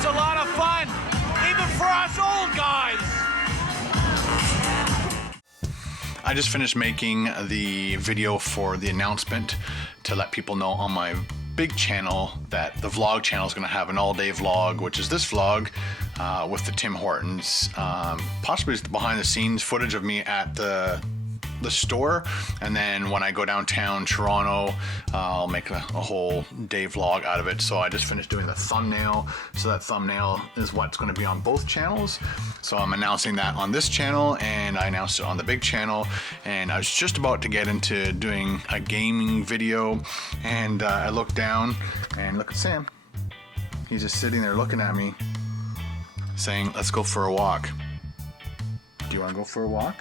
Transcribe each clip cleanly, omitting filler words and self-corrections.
It's a lot of fun, even for us old guys. I just finished making the video for the announcement to let people know on my big channel that the vlog channel is going to have an all-day vlog, which is this vlog with the Tim Hortons, possibly behind the scenes footage of me at the store, and then when I go downtown Toronto, I'll make a whole day vlog out of it. So I just finished doing the thumbnail, so that thumbnail is what's going to be on both channels. So I'm announcing that on this channel, and I announced it on the big channel, and I was just about to get into doing a gaming video, and I looked down and look at Sam. He's just sitting there looking at me saying, let's go for a walk. Do you want to go for a walk?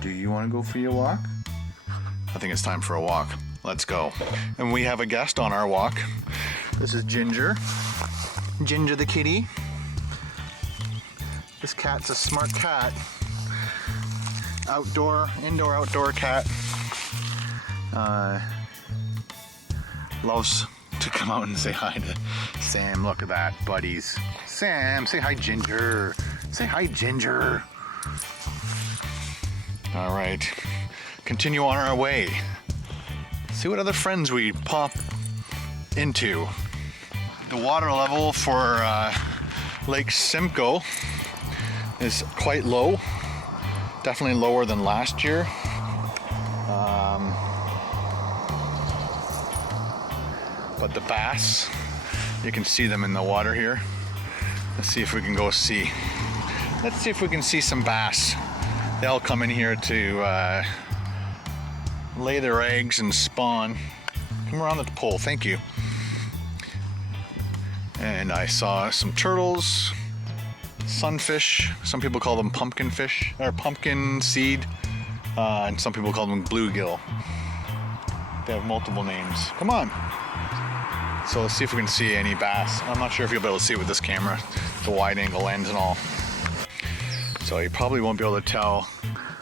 Do you want to go for your walk? I think it's time for a walk. Let's go. And we have a guest on our walk. This is Ginger. Ginger the kitty. This cat's a smart cat. Indoor, outdoor cat. Loves to come out and say hi to Sam. Look at that, buddies. Sam, say hi, Ginger. Say hi, Ginger. All right, continue on our way. See what other friends we pop into. The water level for Lake Simcoe is quite low, definitely lower than last year. But the bass, you can see them in the water here. Let's see if we can go see. Let's see if we can see some bass. They all come in here to lay their eggs and spawn. Come around the pole, thank you. And I saw some turtles, sunfish. Some people call them pumpkin fish, or pumpkin seed, and some people call them bluegill. They have multiple names. Come on. So let's see if we can see any bass. I'm not sure if you'll be able to see it with this camera, the wide angle lens and all. So you probably won't be able to tell,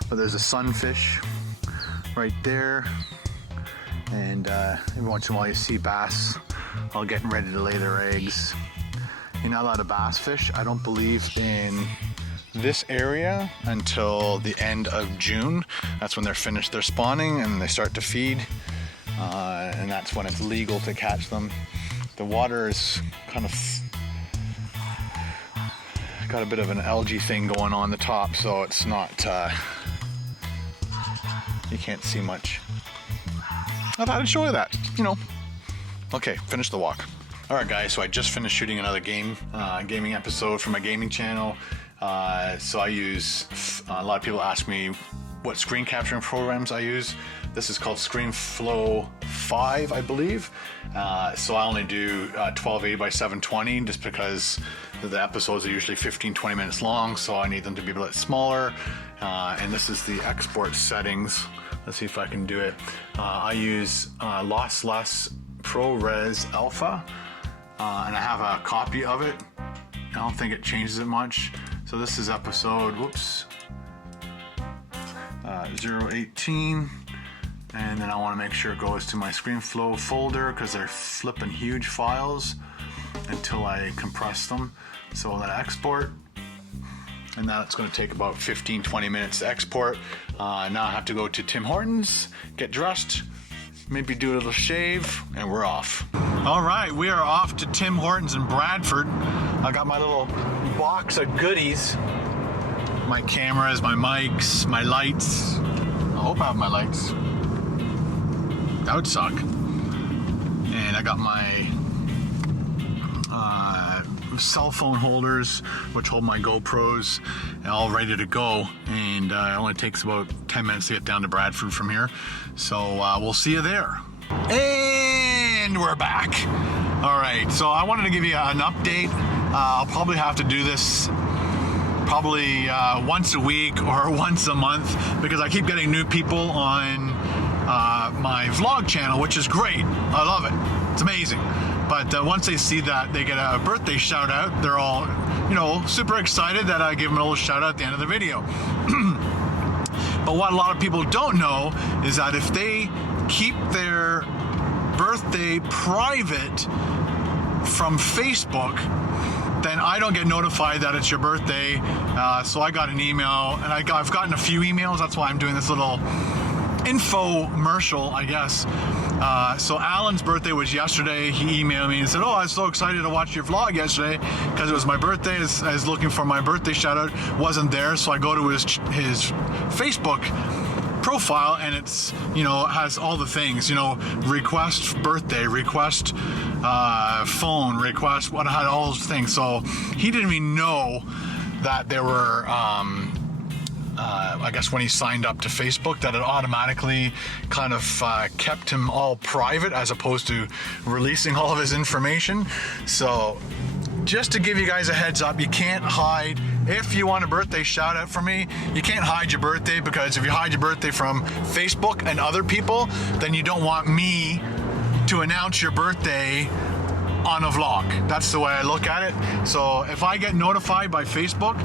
but there's a sunfish right there, and every once in a while you see bass all getting ready to lay their eggs. You're not allowed to bass fish, I don't believe, in this area until the end of June. That's when they're finished their spawning and they start to feed, and that's when it's legal to catch them. The water is kind of got a bit of an algae thing going on the top, so it's not, you can't see much. I thought I'd show you that, you know. Okay, finish the walk. All right, guys, so I just finished shooting another gaming episode for my gaming channel. So I use, a lot of people ask me what screen capturing programs I use. This is called ScreenFlow 5, I believe. So I only do 1280 by 720 just because the episodes are usually 15-20 minutes long, so I need them to be a bit smaller. And this is the export settings. Let's see if I can do it. I use Lossless ProRes Alpha, and I have a copy of it. I don't think it changes it much. So this is episode, 018. And then I want to make sure it goes to my ScreenFlow folder because they're flipping huge files until I compress them. So I'll export, and that's going to take about 15-20 minutes to export. Now I have to go to Tim Hortons, get dressed, maybe do a little shave, and we're off. All right, we are off to Tim Hortons in Bradford. I got my little box of goodies. My cameras, my mics, my lights. I hope I have my lights. That would suck. And I got my cell phone holders, which hold my GoPros, all ready to go. And it only takes about 10 minutes to get down to Bradford from here. So we'll see you there. And we're back. All right, so I wanted to give you an update. I'll probably have to do this probably once a week or once a month because I keep getting new people on my vlog channel, which is great. I love it. It's amazing. But once they see that they get a birthday shout out, they're all, you know, super excited that I give them a little shout out at the end of the video. But what a lot of people don't know is that if they keep their birthday private from Facebook, then I don't get notified that it's your birthday. So I got an email, and I've gotten a few emails. That's why I'm doing this little infomercial, I guess. So Alan's birthday was yesterday. He emailed me and said, oh, I was so excited to watch your vlog yesterday because it was my birthday. I was looking for my birthday shout out, wasn't there, so I go to his Facebook profile, and it's, you know, it has all the things, you know, request birthday, request phone, request, what, had all those things. So he didn't even know that there were I guess when he signed up to Facebook, that it automatically kind of kept him all private as opposed to releasing all of his information. So just to give you guys a heads up, you can't hide. If you want a birthday shout out from me, you can't hide your birthday, because if you hide your birthday from Facebook and other people, then you don't want me to announce your birthday on a vlog. That's the way I look at it. So if I get notified by Facebook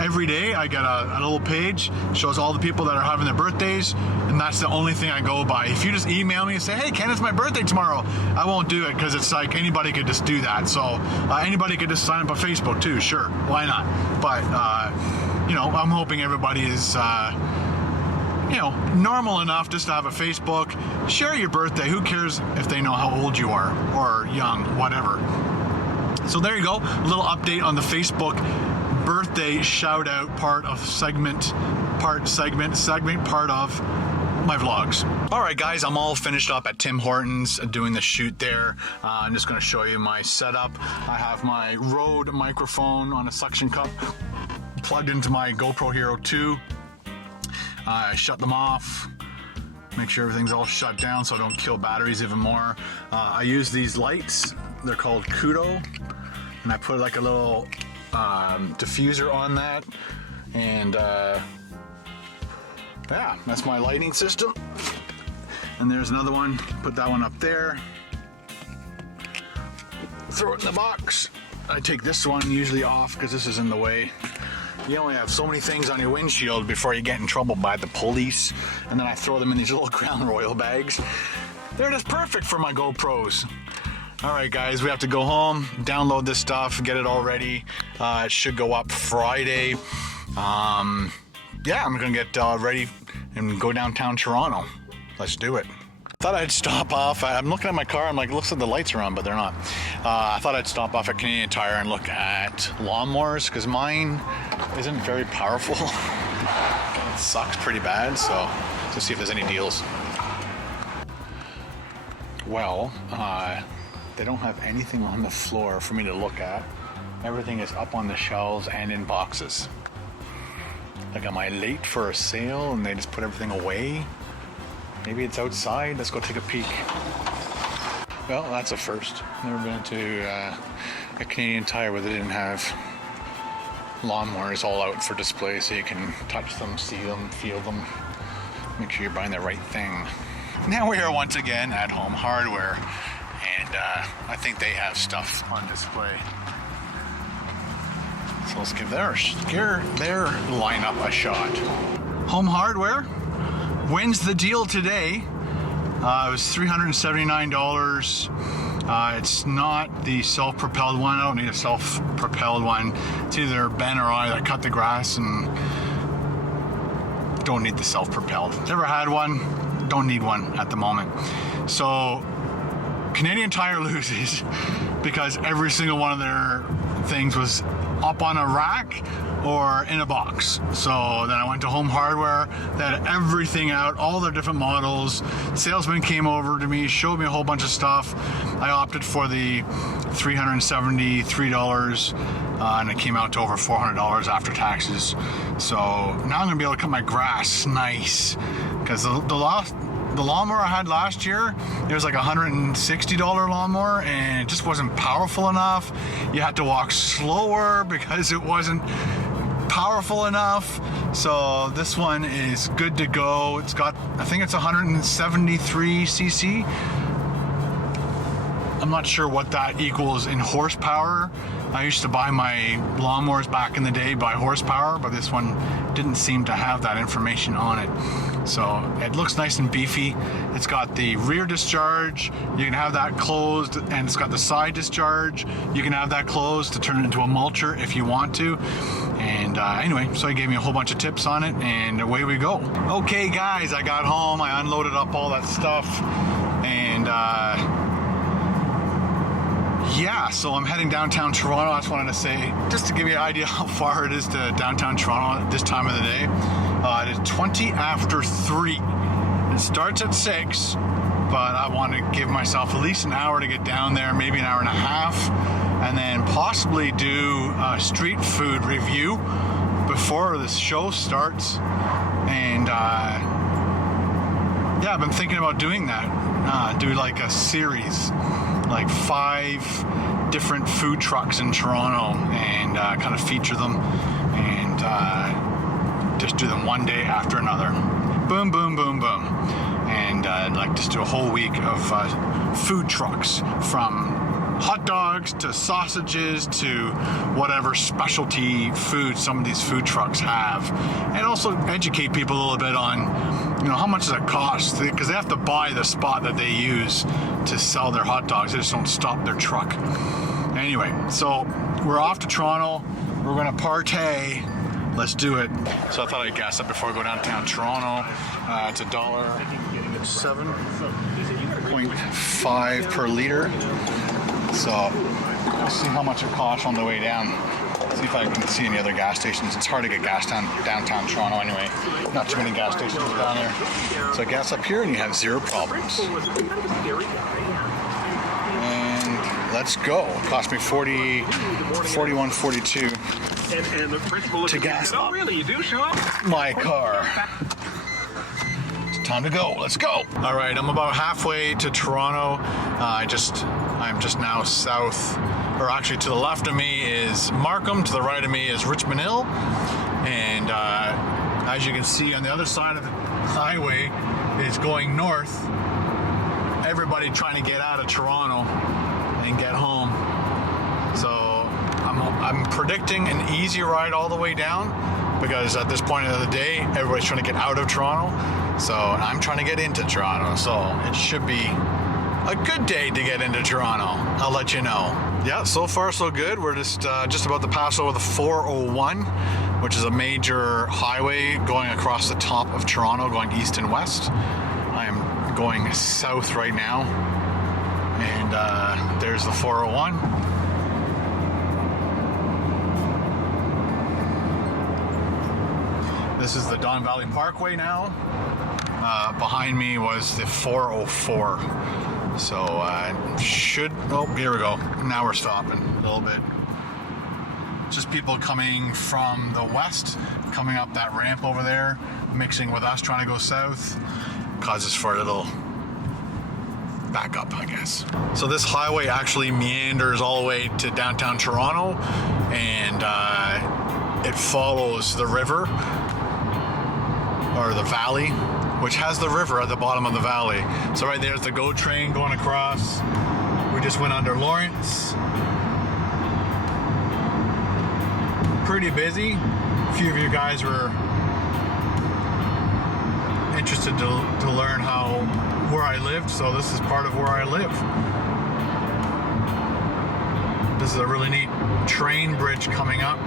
every day, I get a little page, shows all the people that are having their birthdays, and that's the only thing I go by. If you just email me and say, hey Ken, it's my birthday tomorrow, I won't do it, because it's like anybody could just do that. So anybody could just sign up on Facebook too, sure, why not? But you know, I'm hoping everybody is you know, normal enough just to have a Facebook. Share your birthday. Who cares if they know how old you are, or young, whatever. So there you go. A little update on the Facebook birthday shout out part of segment part of my vlogs. All right, guys, I'm all finished up at Tim Hortons doing the shoot there. I'm just going to show you my setup. I have my Rode microphone on a suction cup plugged into my GoPro Hero 2. I shut them off, make sure everything's all shut down so I don't kill batteries even more. I use these lights, they're called Kudo, and I put like a little diffuser on that, and yeah, that's my lighting system. And there's another one, put that one up there, throw it in the box. I take this one usually off because this is in the way. You only have so many things on your windshield before you get in trouble by the police, and then I throw them in these little Crown Royal bags. They're just perfect for my GoPros. Alright guys, we have to go home, download this stuff, get it all ready. It should go up Friday. Yeah, I'm gonna get ready and go downtown Toronto. Let's do it. Thought I'd stop off. I'm looking at my car, I'm like, looks like the lights are on, but they're not. I thought I'd stop off at Canadian Tire and look at lawnmowers, because mine isn't very powerful. It sucks pretty bad, so let's see if there's any deals. Well, they don't have anything on the floor for me to look at. Everything is up on the shelves and in boxes. Like, am I late for a sale and they just put everything away? Maybe it's outside. Let's go take a peek. Well, that's a first. Never been to a Canadian Tire where they didn't have lawnmowers all out for display, so you can touch them, see them, feel them, make sure you're buying the right thing. Now we are once again at Home Hardware, and I think they have stuff on display. So let's give their lineup a shot. Home Hardware wins the deal today. It was $379. It's not the self-propelled one. I don't need a self-propelled one. It's either Ben or I that cut the grass, and don't need the self-propelled. Never had one, don't need one at the moment. So Canadian Tire loses because every single one of their things was up on a rack or in a box. So then I went to Home Hardware. They had everything out, all their different models. Salesman came over to me, showed me a whole bunch of stuff. I opted for the $373, and it came out to over $400 after taxes. So now I'm gonna be able to cut my grass nice, because the lawnmower I had last year, it was like a $160 lawnmower, and it just wasn't powerful enough. You had to walk slower because it wasn't powerful enough. So this one is good to go. It's got, I think it's 173 cc. I'm not sure what that equals in horsepower. I used to buy my lawnmowers back in the day by horsepower, but this one didn't seem to have that information on it. So it looks nice and beefy. It's got the rear discharge. You can have that closed, and it's got the side discharge. You can have that closed to turn it into a mulcher if you want to. And anyway, so he gave me a whole bunch of tips on it, and away we go. Okay guys, I got home, I unloaded up all that stuff, and yeah, so I'm heading downtown Toronto. I just wanted to say, just to give you an idea how far it is to downtown Toronto at this time of the day. It is 20 after 3. It starts at 6, but I want to give myself at least an hour to get down there, maybe an hour and a half, and then possibly do a street food review before the show starts. And yeah, I've been thinking about doing that. Do like a series, like 5 different food trucks in Toronto, and kind of feature them, and just do them one day after another. Boom, boom, boom, boom. And like just do a whole week of food trucks, from hot dogs to sausages to whatever specialty food some of these food trucks have, and also educate people a little bit on, you know, how much does it cost, because they have to buy the spot that they use to sell their hot dogs. They just don't stop their truck. Anyway, so we're off to Toronto. We're gonna partay. Let's do it. So I thought I'd gas up before I go downtown Toronto. It's $7.5 per liter. So let's see how much it costs on the way down. See if I can see any other gas stations. It's hard to get gas downtown Toronto anyway. Not too many gas stations down there. So I gas up here and you have zero problems. And let's go. It cost me $41.42 to gas up my car. Time to go. Let's go. All right, I'm about halfway to Toronto. I'm just now south, or actually to the left of me is Markham, to the right of me is Richmond Hill, and as you can see on the other side of the highway is going north. Everybody trying to get out of Toronto and get home. So I'm predicting an easy ride all the way down, because at this point of the day, everybody's trying to get out of Toronto. So I'm trying to get into Toronto. So it should be a good day to get into Toronto. I'll let you know. Yeah, so far so good. We're just about to pass over the 401, which is a major highway going across the top of Toronto, going east and west. I am going south right now, and there's the 401. This is the Don Valley Parkway now. Behind me was the 404. So oh, here we go. Now we're stopping a little bit. Just people coming from the west, coming up that ramp over there, mixing with us trying to go south. Causes for a little backup, I guess. So this highway actually meanders all the way to downtown Toronto, and it follows the river, or the valley, which has the river at the bottom of the valley. So right there's the GO train going across. We just went under Lawrence. Pretty busy. A few of you guys were interested to learn where I lived, so this is part of where I live. This is a really neat train bridge coming up.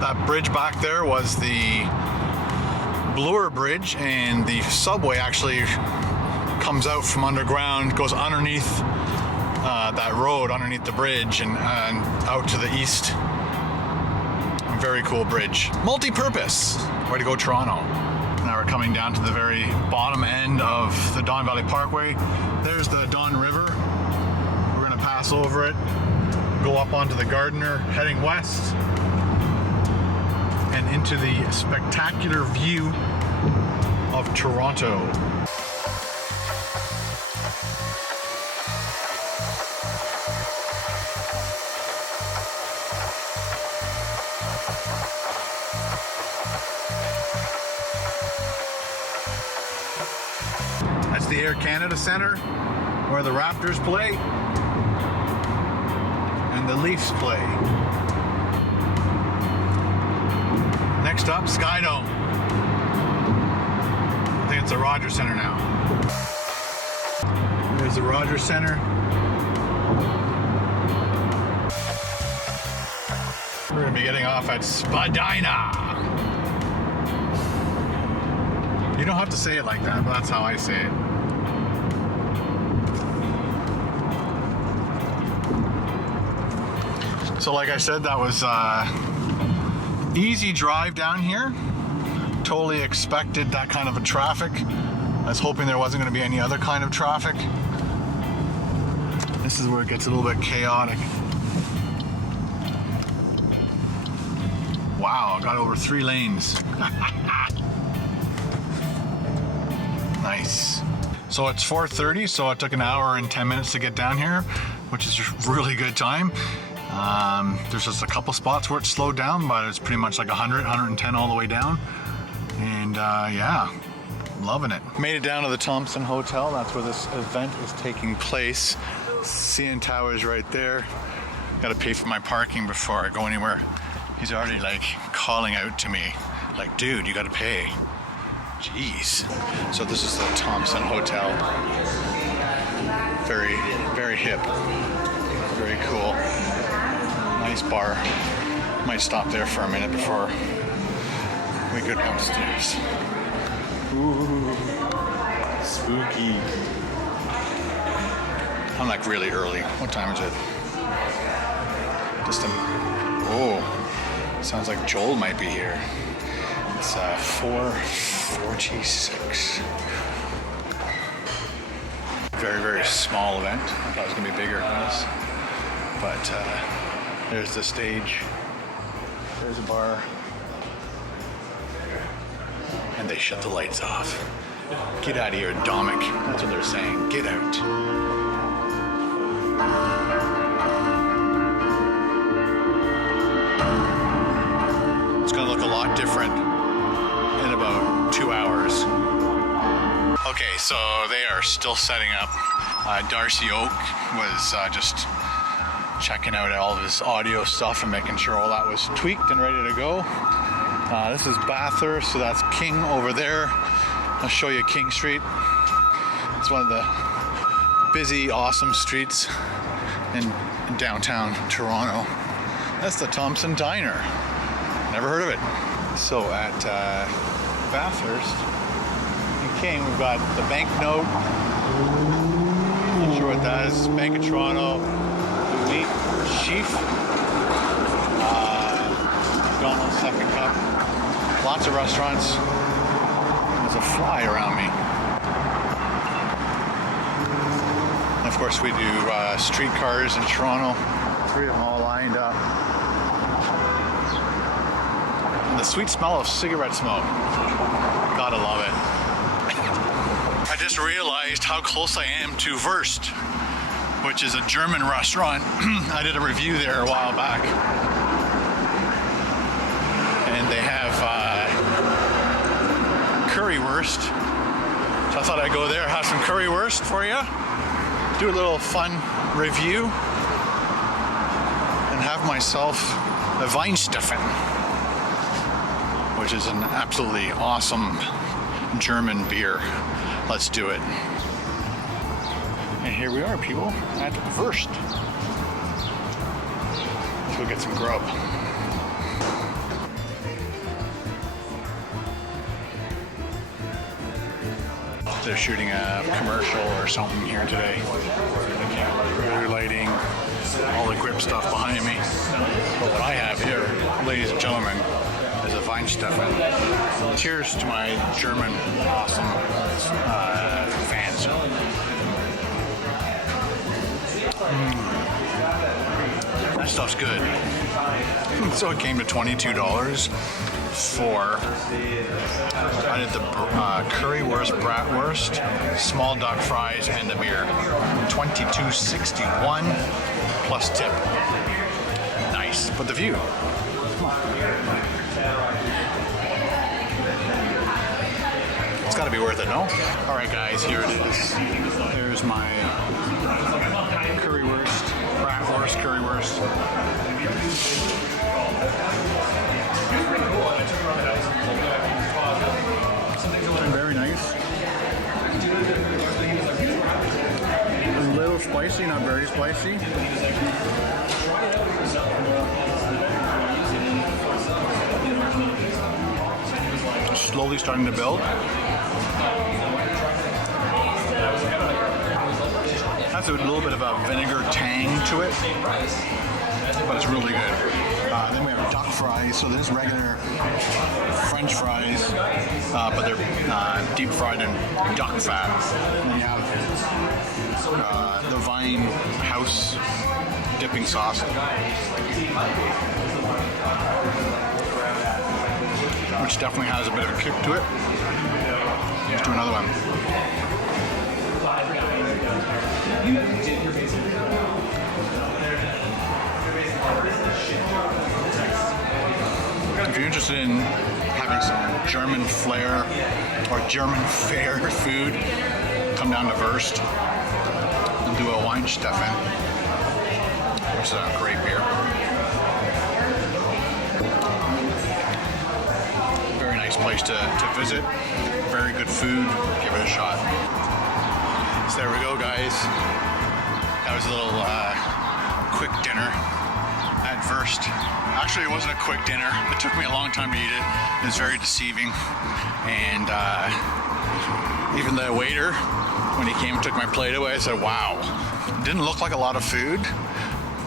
That bridge back there was the Bloor Bridge, and the subway actually comes out from underground, goes underneath that road underneath the bridge and out to the east. Very cool bridge. Multi-purpose. Way to go, Toronto. Now we're coming down to the very bottom end of the Don Valley Parkway. There's the Don River. We're gonna pass over it, go up onto the Gardiner, heading west, and into the spectacular view of Toronto. That's the Air Canada Centre, where the Raptors play and the Leafs play. Next up, Skydome. I think it's the Rogers Centre now. There's the Rogers Centre. We're going to be getting off at Spadina. You don't have to say it like that, but that's how I say it. So like I said, that was easy drive down here. Totally expected that kind of a traffic. I was hoping there wasn't going to be any other kind of traffic. This is where it gets a little bit chaotic. Wow, got over 3 lanes. Nice. So it's 4:30, so it took an hour and 10 minutes to get down here, which is a really good time. There's just a couple spots where it slowed down, but it's pretty much like 100, 110 all the way down. And yeah, loving it. Made it down to the Thompson Hotel. That's where this event is taking place. CN Tower's right there. Gotta pay for my parking before I go anywhere. He's already like calling out to me, like, dude, you gotta pay. Jeez. So this is the Thompson Hotel. Very, very hip. Very cool. Nice bar. Might stop there for a minute before we go downstairs. Ooh, spooky. I'm like really early. What time is it? Oh, sounds like Joel might be here. It's 4:46. Very, very small event. I thought it was gonna be bigger than this. But there's the stage. There's a bar. And they shut the lights off. Get out of here, Domik. That's what they're saying. Get out. It's gonna look a lot different in about 2 hours. Okay, so they are still setting up. Darcy Oak was just checking out all of his audio stuff and making sure all that was tweaked and ready to go. This is Bathurst, so that's King over there. I'll show you King Street. It's one of the busy, awesome streets in downtown Toronto. That's the Thompson Diner. Never heard of it. So at Bathurst and King, we've got the banknote. Not sure what that is. Bank of Toronto. Meat sheaf. McDonald's second cup. Lots of restaurants. There's a fly around me. And of course, we do streetcars in Toronto. 3 of them all lined up. And the sweet smell of cigarette smoke. Gotta love it. I just realized how close I am to Wurst, which is a German restaurant. I did a review there a while back. And they have currywurst. So I thought I'd go there, have some currywurst for you, do a little fun review, and have myself a Weinsteffen, which is an absolutely awesome German beer. Let's do it. And here we are, people, at Wurst. Let's go get some grub. they're shooting a commercial or something here today. Blue lighting, all the grip stuff behind me. But what I have here, ladies and gentlemen, is a Weinsteffen. Cheers to my German awesome fans. That stuff's good. So it came to $22 for, I did the currywurst, bratwurst, small duck fries, and the beer. $22.61 plus tip. Nice. But the view. It's got to be worth it, no? All right, guys, here it is. There's my currywurst, bratwurst, currywurst. Very nice. A little spicy, not very spicy. Slowly starting to build. Has a little bit of a vinegar tang to it, but it's really good. Then we have duck fries. So there's regular French fries, but they're deep fried in duck fat. And then you have the Vine House dipping sauce, which definitely has a bit of a kick to it. Let's do another one. If you're interested in having some German flair or German fare food, come down to Wurst and do a Weinsteffen, which is a great beer. Very nice place to visit. Very good food. Give it a shot. So there we go, guys. That was a little quick dinner at Wurst. Actually, it wasn't a quick dinner. It took me a long time to eat it. It was very deceiving. And even the waiter, when he came and took my plate away, I said, wow, it didn't look like a lot of food,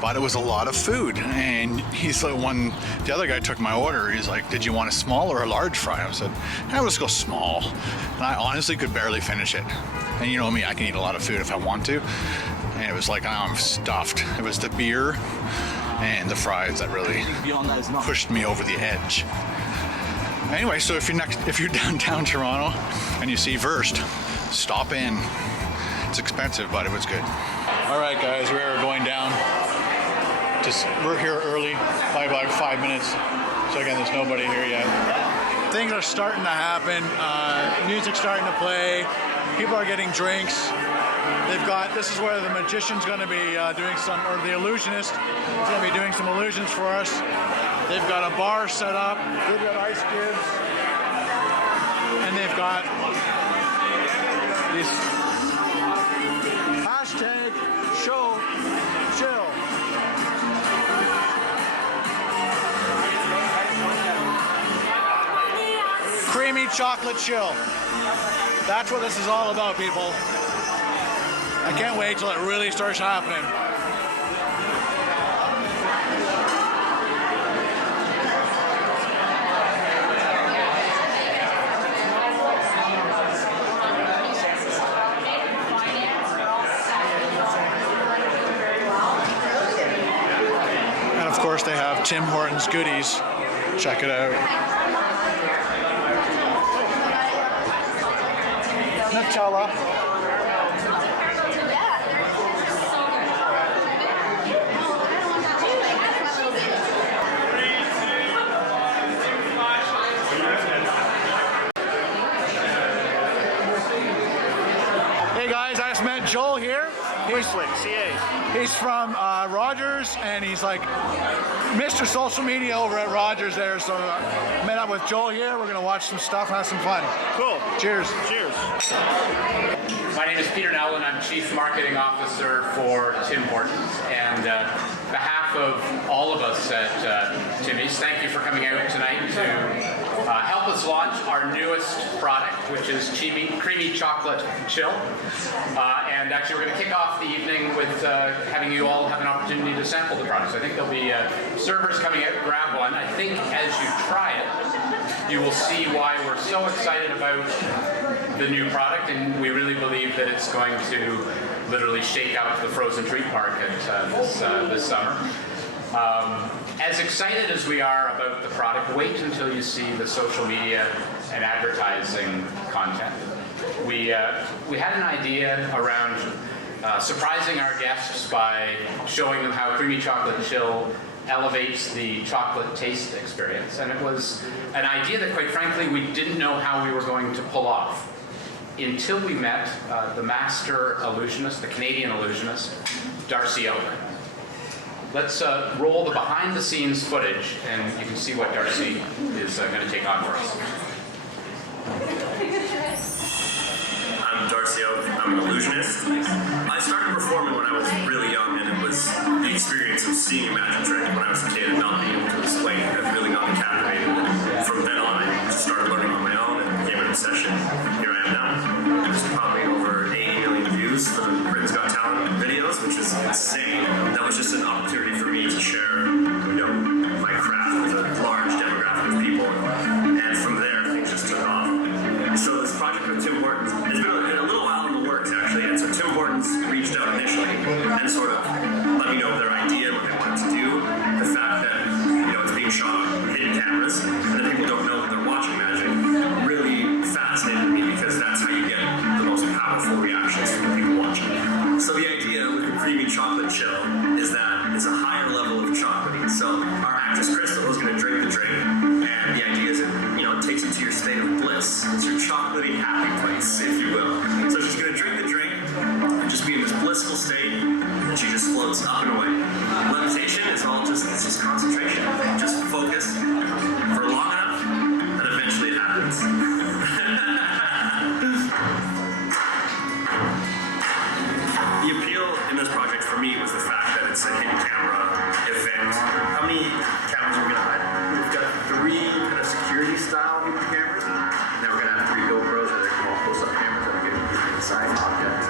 but it was a lot of food. And he's like, when the other guy took my order, he's like, did you want a small or a large fry? I said, let's go small. And I honestly could barely finish it. And you know me, I can eat a lot of food if I want to. And it was like, I'm stuffed. It was the beer and the fries that really pushed me over the edge. Anyway, so if you're downtown Toronto and you see Wurst, stop in. It's expensive, but it was good. All right, guys, we're going down. We're here early, by about 5 minutes. So again, there's nobody here yet. Things are starting to happen. Music's starting to play. People are getting drinks. This is where the magician's going to be doing some, or the illusionist is going to be doing some illusions for us. They've got a bar set up. They've got ice cubes. And they've got these hashtag show chill. Creamy chocolate chill. That's what this is all about, people. I can't wait till it really starts happening. And of course they have Tim Hortons goodies. Check it out. Nutella. Hey guys, I just met Joel here. He's from Rogers, and he's like Mr. Social Media over at Rogers there. So met up with Joel here. We're gonna watch some stuff, have some fun. Cool. Cheers. Cheers. My name is Peter Nowlin. I'm Chief Marketing Officer for Tim Hortons. And on behalf of all of us at Timmy's, thank you for coming out tonight to help us launch our newest product, which is creamy chocolate chill. And actually, we're going to kick off the evening with having you all have an opportunity to sample the products. I think there'll be servers coming out. Grab one. I think as you try it, you will see why we're so excited about the new product, and we really believe that it's going to literally shake out the frozen treat market this summer. As excited as we are about the product, wait until you see the social media and advertising content. We had an idea around surprising our guests by showing them how creamy chocolate chill elevates the chocolate taste experience. And it was an idea that, quite frankly, we didn't know how we were going to pull off until we met the master illusionist, the Canadian illusionist, Darcy Oak. Let's roll the behind-the-scenes footage, and you can see what Darcy is going to take on for us. I'm Darcy Oak. I'm an illusionist. I started performing when I was really young, and it was the experience of seeing a magic trick when I was a kid and not being able to explain it that really got me captivated. From then on, I just started learning on my own and became an obsession. Here I am now. There's probably over 80 million views for the Britain's Got Talent videos, which is insane. That was just an opportunity for me to share, my craft with a large demographic of people, and from there, things just took off. So this project with Tim Hortons, it's been a little while in the works actually, and so Tim Hortons reached out initially and sort of let me know their idea, what they wanted to do, the fact that it's being shot on hidden cameras, and that people don't know that they're watching magic, really fascinated me because that's how you get the most powerful reactions from the people watching. So the idea with the creamy chocolate chill is that it's a higher level of chocolatey. So our actress Crystal is going to drink the drink, and the idea is it takes you to your state of bliss. It's your chocolatey happy place, if you will. So she's going to drink the drink and just be in this blissful state, and she just floats up and away. Levitation is it's just concentration. Just focus for long enough, and eventually it happens. The appeal in this project for me was the fact that it's a hidden camera event. How many cameras are we going to hide? We've got 3 kind of security style hidden cameras, and then we're going to have 3 GoPros that are called close-up cameras that are going to give you inside objects.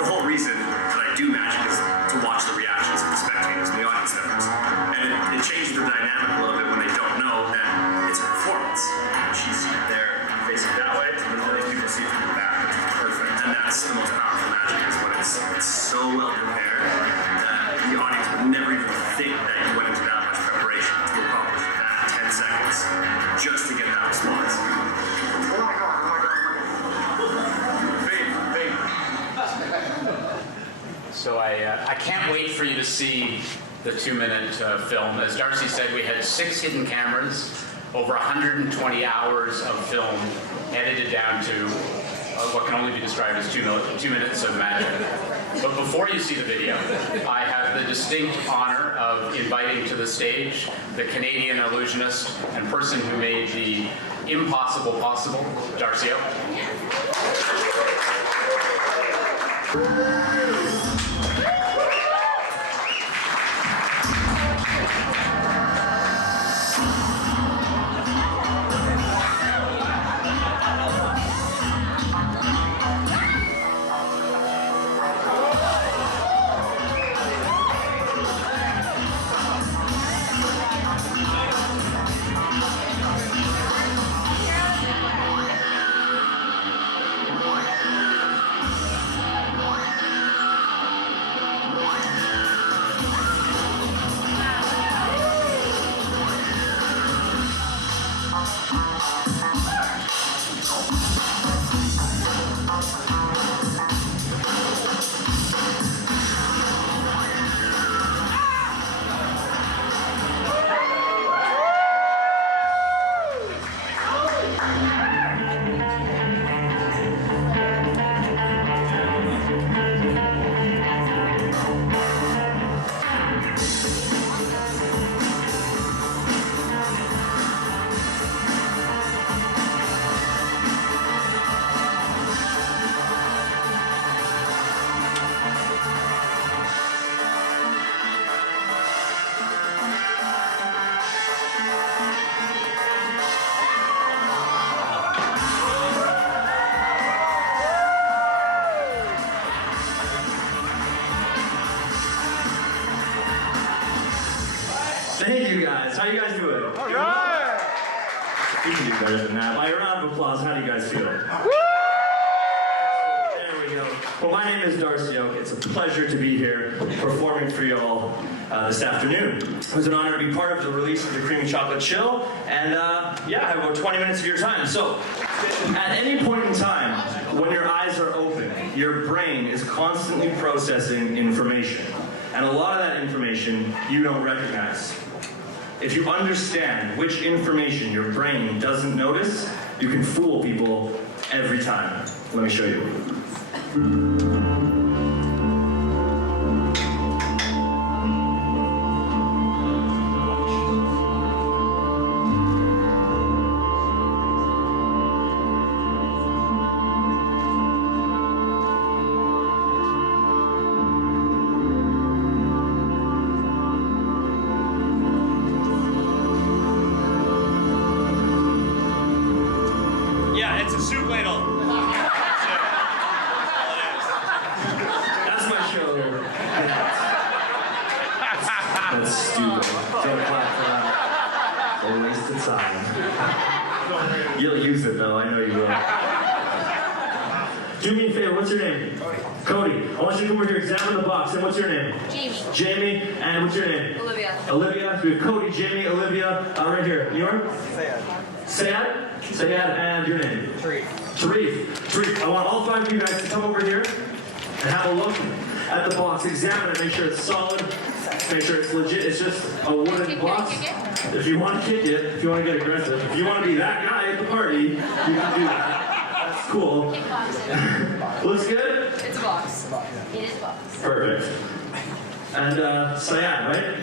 The whole reason that I do magic is to watch the reactions of the spectators and the audience members. And it changes the dynamic a little bit when they don't know that it's a performance. She's there facing that way, and all these people see from the back. It's perfect. And that's the most powerful magic, is when it's so well prepared that the audience would never even think that you went into that much preparation to accomplish that 10 seconds just to get that response. Oh my god, oh my god, oh my god. So I can't wait for you to see the 2-minute film. As Darcy said, we had 6 hidden cameras, over 120 hours of film edited down to what can only be described as 2 minutes of magic. But before you see the video, I have the distinct honor of inviting to the stage the Canadian illusionist and person who made the impossible possible, Darcy Oak. How you guys doing? All right. You can do better than that. By a round of applause, how do you guys feel? Woo! There we go. Well, my name is Darcy Oak. It's a pleasure to be here performing for you all this afternoon. It was an honor to be part of the release of the Creamy Chocolate Chill, and yeah, I have about 20 minutes of your time. So, at any point in time, when your eyes are open, your brain is constantly processing information. And a lot of that information you don't recognize. If you understand which information your brain doesn't notice, you can fool people every time. Let me show you. Yeah, it's a soup ladle. That's all it is. That's my show. That's stupid. Don't clap for that. A waste of time. You'll use it though, I know you will. Do me a favor, what's your name? Cody. I want you to come over here, examine the box. And what's your name? Jamie. Jamie, and what's your name? Olivia. Olivia. So we have Cody, Jamie, Olivia, right here. Your? Sayad. Sayad, and your name? Tarif. I want all 5 of you guys to come over here and have a look at the box. Examine it, make sure it's solid, make sure it's legit. It's just a wooden box. If you want to kick it, if you want to get aggressive, if you want to be that guy at the party, you can do that. That's cool. Looks good? It's a box. It is a box. Perfect. And Sayad, right?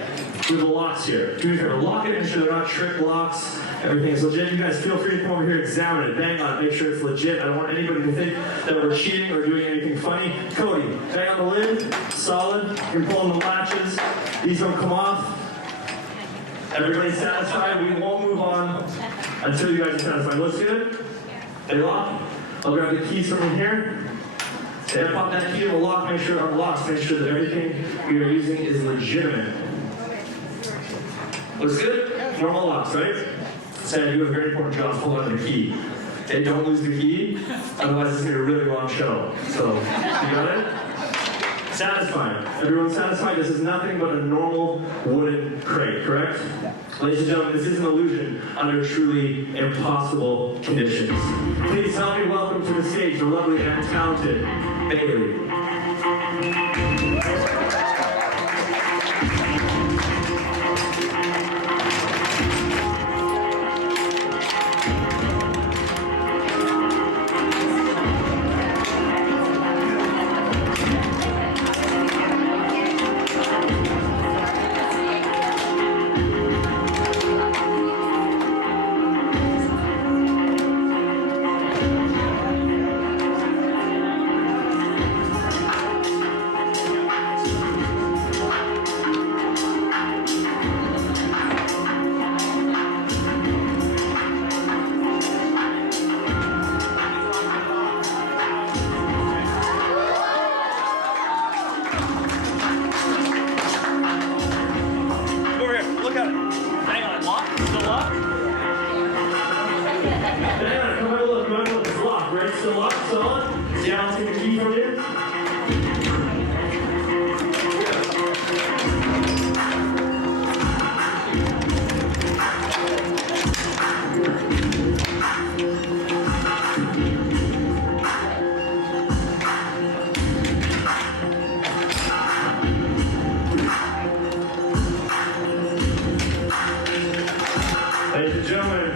Do the locks here. Do your lock it, make sure they're not trick locks. Everything's legit. You guys feel free to come over here, examine it, bang on it, make sure it's legit. I don't want anybody to think that we're cheating or doing anything funny. Cody, bang on the lid, solid. You're pulling the latches. These don't come off. Everybody's satisfied. We won't move on until you guys are satisfied. Looks good? They lock? I'll grab the keys from in here. And pop that key in the lock, make sure it unlocks, make sure that everything we are using is legitimate. Looks good? Normal locks, right? Sam, you have a very important job. Hold on to the key. Okay, don't lose the key, otherwise it's going to be a really long show. So, you got it? Satisfied. Everyone satisfied? This is nothing but a normal wooden crate, correct? Ladies and gentlemen, this is an illusion under truly impossible conditions. Please help me welcome to the stage the lovely and talented Barrie. Ladies and gentlemen,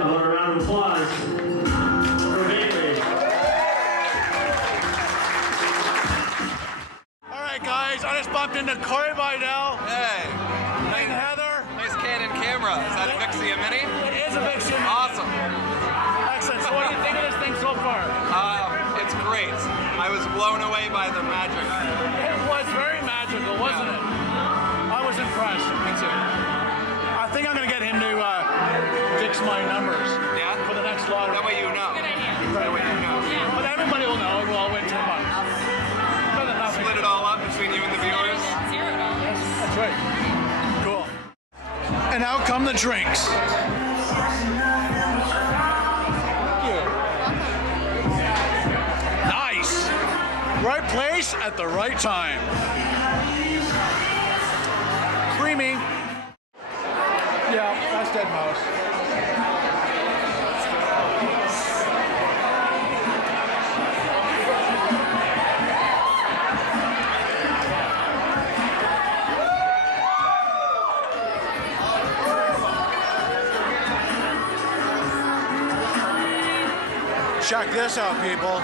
I want a round of applause for Barrie. All right, guys, I just bumped into Corey by now. Hey. And Heather. Nice Canon camera. Is that a Vixia Mini? It is a Vixia Mini. Awesome. Excellent. So what do you think of this thing so far? It's great. I was blown away by the magic. It was very magical, wasn't it? I was impressed. Me too. I think I'm going to get him to fix my numbers for the next lottery. That way you know. Good idea. That way you know. But everybody will know. We'll all win 2 months. Better than nothing. Split it all up between you and the viewers. $0. That's right. Cool. And now, the drinks. Nice. Right place at the right time. Creamy. Yeah, that's Deadmau5. Check this out, people.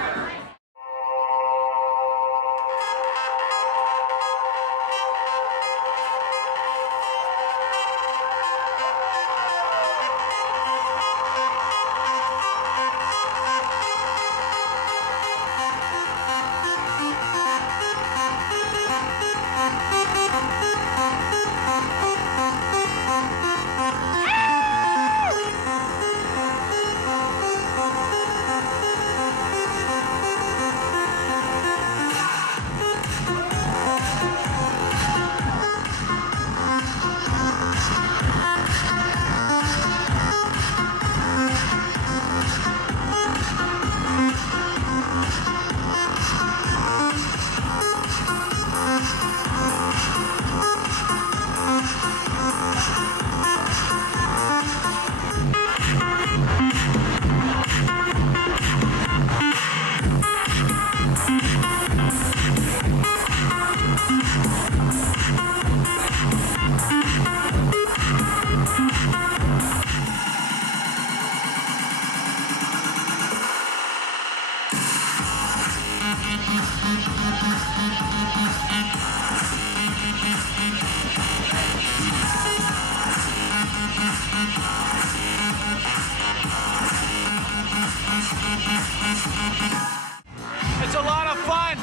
It's a lot of fun,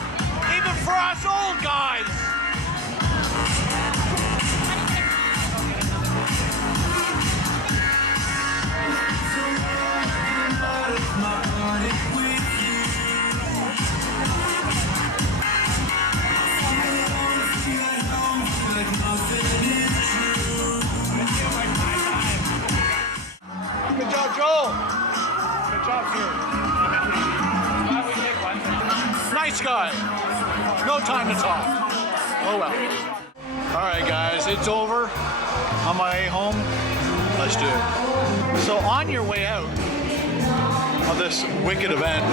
even for us old guys. Good job, Joel. Good job, sir. Nice guy. No time to talk. Oh well. All right, guys, it's over. On my way home, let's do it. So on your way out of this wicked event,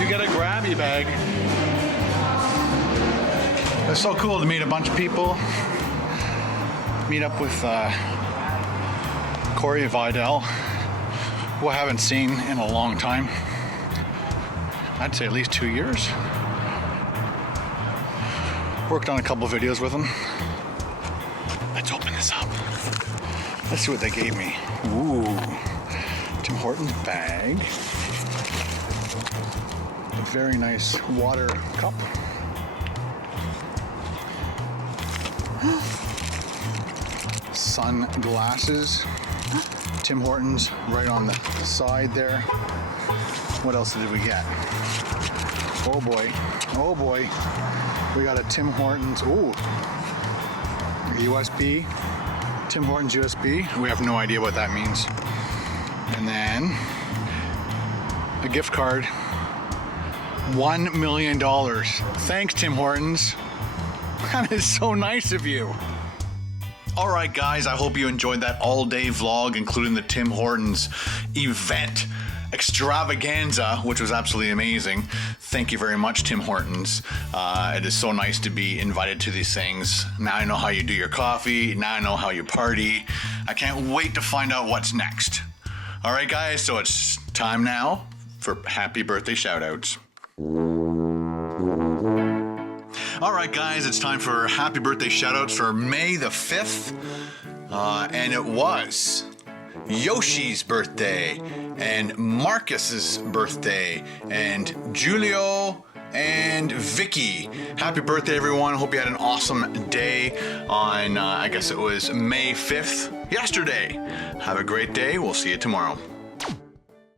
you get a grabby bag. It's so cool to meet a bunch of people. Meet up with Corey Vidal, who I haven't seen in a long time. I'd say at least 2 years. Worked on a couple videos with him. Let's open this up. Let's see what they gave me. Ooh, Tim Hortons bag. A very nice water cup. Sunglasses. Tim Hortons right on the side there. What else did we get? Oh boy, oh boy. We got a Tim Hortons, ooh, USB, Tim Hortons USB. We have no idea what that means. And then a gift card, $1 million. Thanks, Tim Hortons. That is so nice of you. All right, guys, I hope you enjoyed that all-day vlog, including the Tim Hortons event extravaganza, which was absolutely amazing. Thank you very much, Tim Hortons. It is so nice to be invited to these things. Now I know how you do your coffee. Now I know how you party. I can't wait to find out what's next. All right, guys, so it's time now for happy birthday shoutouts. All right, guys, it's time for happy birthday shoutouts for May the 5th. And it was Yoshi's birthday, and Marcus's birthday, and Julio and Vicky. Happy birthday, everyone. Hope you had an awesome day on, I guess it was May 5th, yesterday. Have a great day. We'll see you tomorrow.